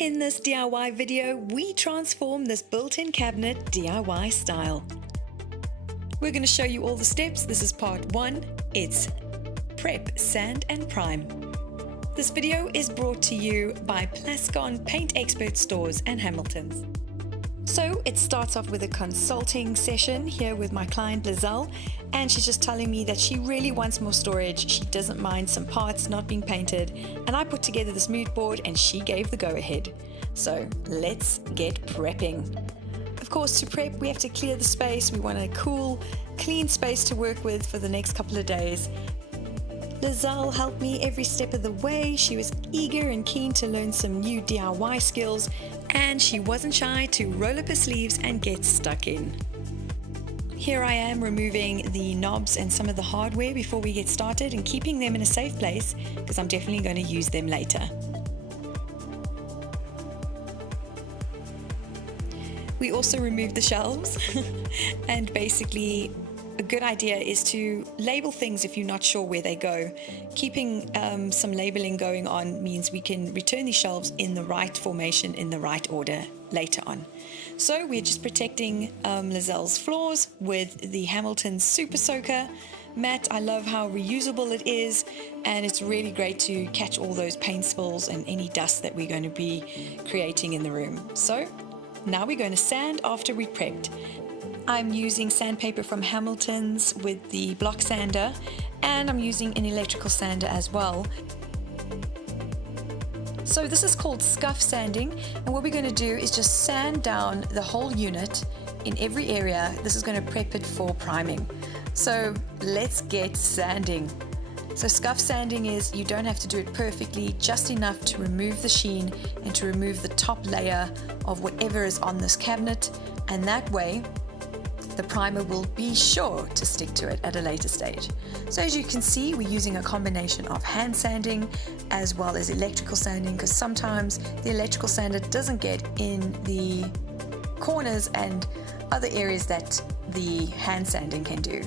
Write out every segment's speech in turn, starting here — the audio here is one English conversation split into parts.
In this DIY video, we transform this built-in cabinet DIY style. We're going to show you all the steps. This is part 1. It's prep, sand and prime. This video is brought to you by Plascon Paint Expert Stores and Hamilton's. So it starts off with a consulting session here with my client Lizelle, and she's just telling me that she really wants more storage. She doesn't mind some parts not being painted, and I put together this mood board and she gave the go-ahead. So let's get prepping. Of course, to prep we have to clear the space. We want a cool, clean space to work with for the next couple of days. Lizelle helped me every step of the way. She was eager and keen to learn some new DIY skills, and she wasn't shy to roll up her sleeves and get stuck in. Here I am removing the knobs and some of the hardware before we get started and keeping them in a safe place because I'm definitely going to use them later. We also removed the shelves and basically a good idea is to label things if you're not sure where they go. Keeping some labeling going on means we can return these shelves in the right formation, in the right order later on. So we're just protecting Lizelle's floors with the Hamilton's Super Soaker mat. I love how reusable it is, and it's really great to catch all those paint spills and any dust that we're going to be creating in the room. So now we're going to sand after we prepped. I'm using sandpaper from Hamilton's with the block sander, and I'm using an electrical sander as well. So this is called scuff sanding, and what we're going to do is just sand down the whole unit in every area. This is going to prep it for priming. So let's get sanding. So scuff sanding is you don't have to do it perfectly, just enough to remove the sheen and to remove the top layer of whatever is on this cabinet, and that way the primer will be sure to stick to it at a later stage. So as you can see, we're using a combination of hand sanding as well as electrical sanding, because sometimes the electrical sander doesn't get in the corners and other areas that the hand sanding can do.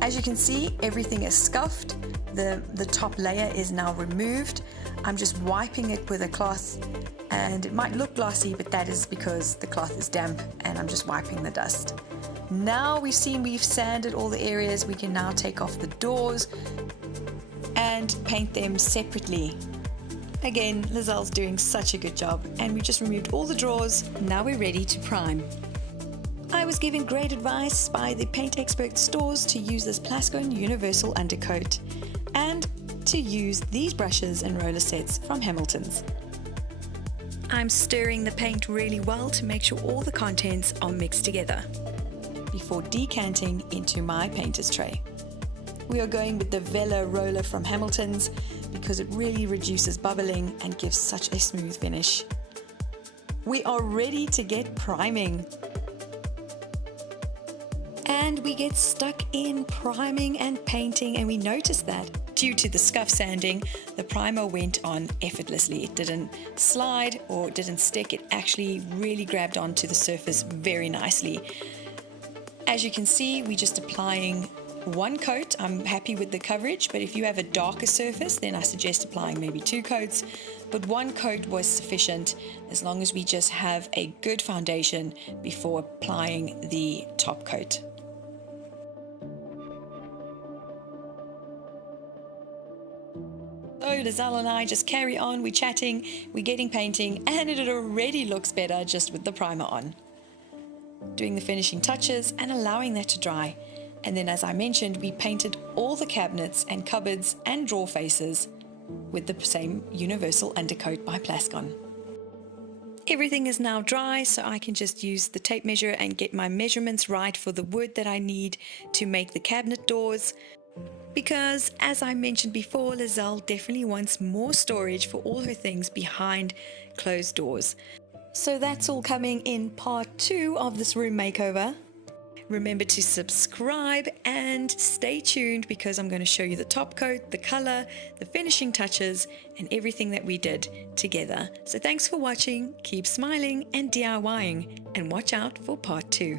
As you can see, everything is scuffed. The top layer is now removed. I'm just wiping it with a cloth, and it might look glossy, but that is because the cloth is damp and I'm just wiping the dust. Now we've sanded all the areas, we can now take off the doors and paint them separately. Again, Lizelle's doing such a good job, and we just removed all the drawers. Now we're ready to prime. I was given great advice by the Paint Expert Stores to use this Plascon Universal Undercoat and to use these brushes and roller sets from Hamilton's. I'm stirring the paint really well to make sure all the contents are mixed together before decanting into my painter's tray. We are going with the Vela roller from Hamilton's because it really reduces bubbling and gives such a smooth finish. We are ready to get priming. And we get stuck in priming and painting, and we noticed that due to the scuff sanding, the primer went on effortlessly. It didn't slide or it didn't stick. It actually really grabbed onto the surface very nicely. As you can see, we're just applying one coat. I'm happy with the coverage, but if you have a darker surface, then I suggest applying maybe 2 coats. But 1 coat was sufficient as long as we just have a good foundation before applying the top coat. So Lizelle and I just carry on, we're chatting, we're getting painting, and it already looks better just with the primer on. Doing the finishing touches and allowing that to dry. And then, as I mentioned, we painted all the cabinets and cupboards and drawer faces with the same universal undercoat by Plascon. Everything is now dry, so I can just use the tape measure and get my measurements right for the wood that I need to make the cabinet doors. Because, as I mentioned before, Lizelle definitely wants more storage for all her things behind closed doors. So that's all coming in part 2 of this room makeover. Remember to subscribe and stay tuned because I'm going to show you the top coat, the color, the finishing touches, and everything that we did together. So thanks for watching, keep smiling and DIYing, and watch out for part 2.